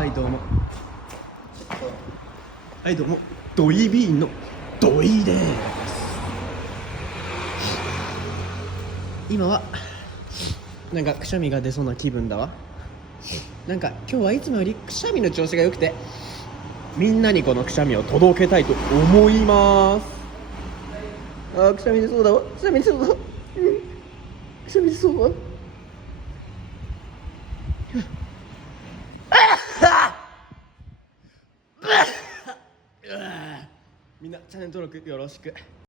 はいどうも。はいどうも。ドイビーのドイです。今はなんかくしゃみが出そうな気分だわ。なんか今日はいつもよりくしゃみの調子が良くて、みんなにこのくしゃみを届けたいと思います。くしゃみ出そうだわ。くしゃみ出そうだわ。くしゃみ出そうだわ。みんなチャンネル登録よろしく。